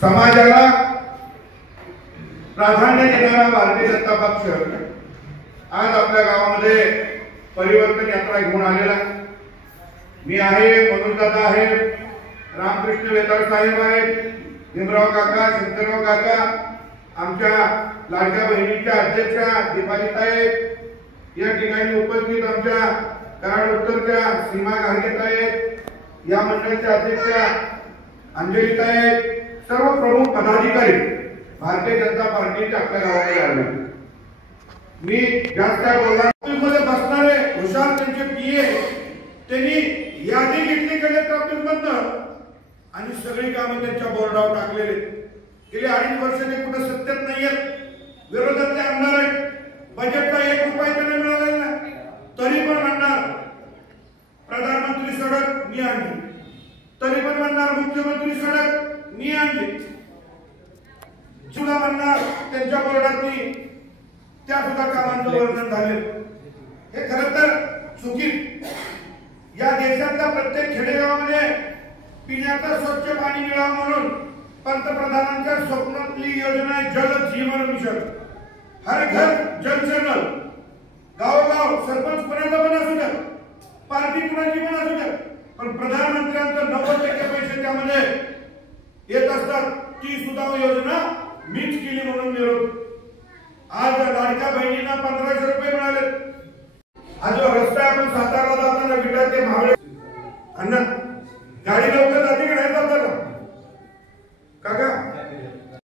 समाजाला प्राधान्य देणारा भारतीय जनता पक्ष आज आपल्या गावामध्ये परिवर्तन यात्रा घेऊन आलेला। मी आहे, मनोजदादा आहे, रामकृष्ण वेताळ साहेब आहेत, भीमराव काका, शंकरराव काका, आमच्या लाडक्या बहिणीच्या अध्यक्षा दीपालीताई, या ठिकाणी उपस्थित आमच्या कराड उत्तरच्या सीमा गार्गेताई, या मंडळाच्या अध्यक्षा अंजलीताई, सर्व प्रमुख पदाधिकारी भारतीय जनता पार्टीच्या आपल्या गावामध्ये आले। मी जास्त काय बोलणार मध्ये बसणारे हुशार त्यांचे पीए त्यांनी यादी घेतली कलेक्टर ऑफिसमधनं आणि सगळी कामं त्यांच्या बोर्डावर टाकलेले। गेले 2.5 वर्ष ते कुठे सत्तेत नाहीयेत, विरोधातले आमदार आहेत, बजेटला 1 रुपया त्यांना मिळालेला नाही, तरी पण म्हणणार प्रधानमंत्री सडक मी आणली, तरी पण म्हणणार मुख्यमंत्री सडक मी आणली, सुद्धा म्हणणार त्यांच्या बोर्डातनी त्या सुद्धा कामांचं वर्णन झाले। हे खरं तर चुकीत। या देशातल्या प्रत्येक खेडेगावामध्ये पिण्याचं स्वच्छ पाणी मिळावं म्हणून पंतप्रधानांच्या स्वप्नातली योजना आहे जल जीवन मिशन। हर घर जल नल, गावोगाव सरपंच कुणाचा पण असू द्या, पार्टी कुणाची पण असू द्या, पण प्रधानमंत्र्यांचं 90% पैसे त्यामध्ये येत असतात। ती सुद्धा योजना मीच केली म्हणून विरोध। आज लाडक्या बहिणींना 1500 रुपये मिळाले। आज रस्ता आपण सातारा जाताना विटा ते महाबळेश्वर अन्न गाडी लवकर